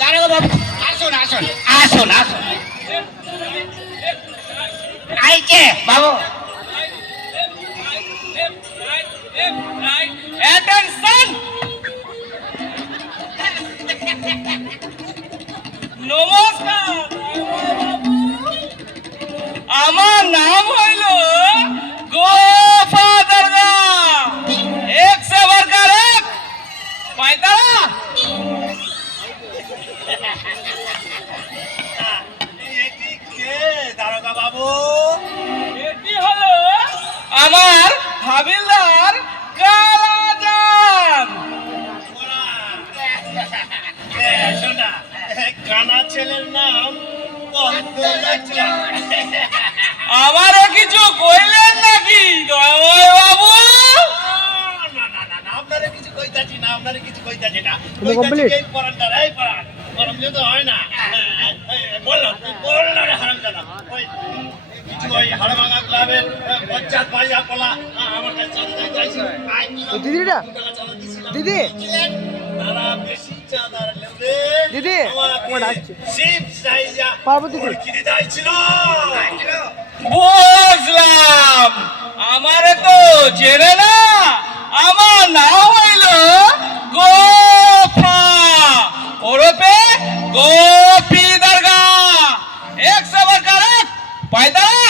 দারোগা বাবু আসুন আসুন আসুন আসুন আইকে বাবু অ্যাটেনশন নমস্কার আমার নাম হইল গোফাদারগা এক সে বরকার এক পায়তারা দারোগা বাবু এটি হলো আমার হাবিলদার কালাজান শোনা কানা ছেলের নাম আমারও কিছু কইলেন নাকি দয়াময় বাবু? আপনারা কিছু কইতাছি না আপনারা কিছু কইতাছি না তুমি কমপ্লিট এই পড়ানটা এই পড়ান গরম তো হয় না বললাম বললাম রে হারামজাদা ওই কিছু ওই হাড়ভাঙা ক্লাবের পঞ্চায়েত ভাইয়া কলা আমার কাছে চাইছি দিদিটা দিদি তারা বেশি চাঁদা নেবে দিদি তোমার ডাকছে শিব সাইয়া পার্বতী কি দিয়েছিল বুঝলাম আমারে তো চেনে না আমার নাম হইল গোফা ওরপে গোপী দরগা এক সে বরকার এক পায়তারা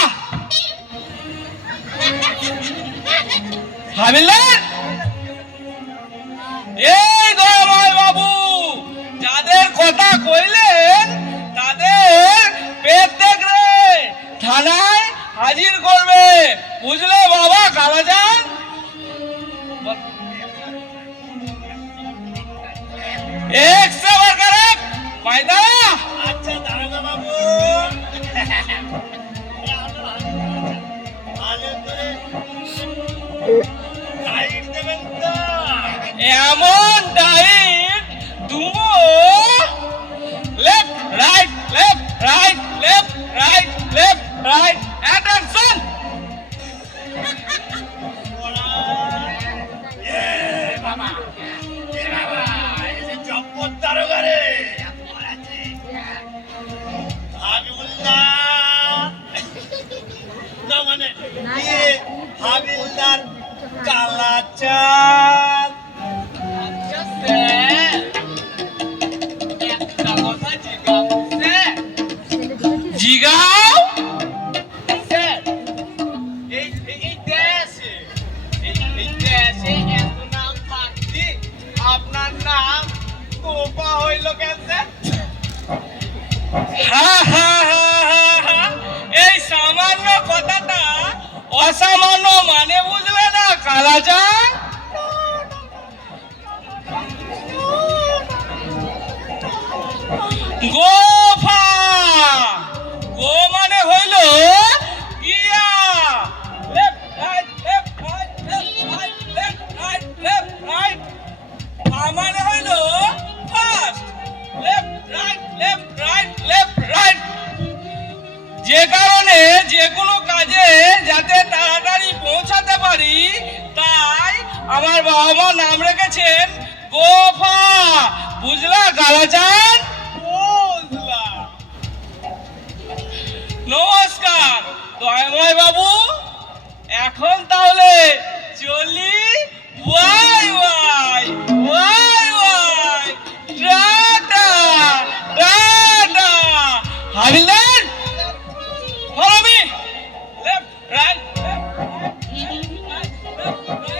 হাবিলদার এই দয়াময় বাবু যাদের কথা কইলেন তাদের পেট দেখরে থানায় হাজির করবে বুঝলে বাবা কালাজান এক সে বরকার এক পায়তারা আচ্ছা দারোগা বাবু ভালো করে টাইট দেবেন তো এমন ডাইট দুমো left right left right left right left right attention বাবা এই যে জব্বর দারোগা রে হাবিবুল্লাহ না মানে হাবিলদার কালাচাঁদ জিগাও আপনার নাম কোপা হইল কেন এই সামান্য কথাটা অসামান্য মানে বুঝলে না কালাজান গোফা গো মানে হইল গিয়া left right left right left right left right left right ফা মানে হইল fast left right left right left right যে কারণে যে কোনো কাজে যাতে তাড়াতাড়ি পৌঁছাতে পারি তাই আমার বাবা মা নাম রেখেছেন গোফা বুঝলা কালাচান বুঝলাম নমস্কার দয়াময় বাবু এখন তাহলে চলি ওয়াই ওয়াই ওয়াই ওয়াই টাটা টাটা হাবিলদার follow me left right left right left right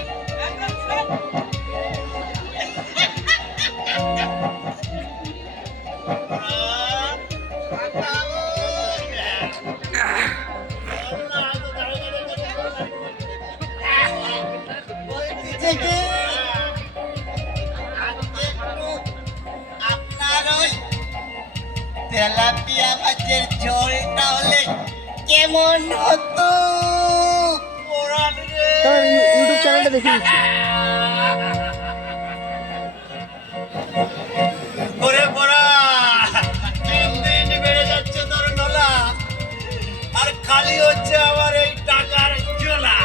আপনার ওই তেলাপিয়া মাছের ঝোল তাহলে কেমন হতো ইউটিউব চ্যানেলটা দেখে দিচ্ছি ওরে বড়া দিন দিন বেড়ে যাচ্ছে তোর নলা আর খালি হচ্ছে আমার এই টাকার ঝোলা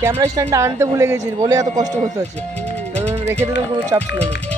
ক্যামেরা স্ট্যান্ডটা আনতে ভুলে গেছি বলে এত কষ্ট করতে হচ্ছে রেখে দিলাম কোনো চাপ ছিল না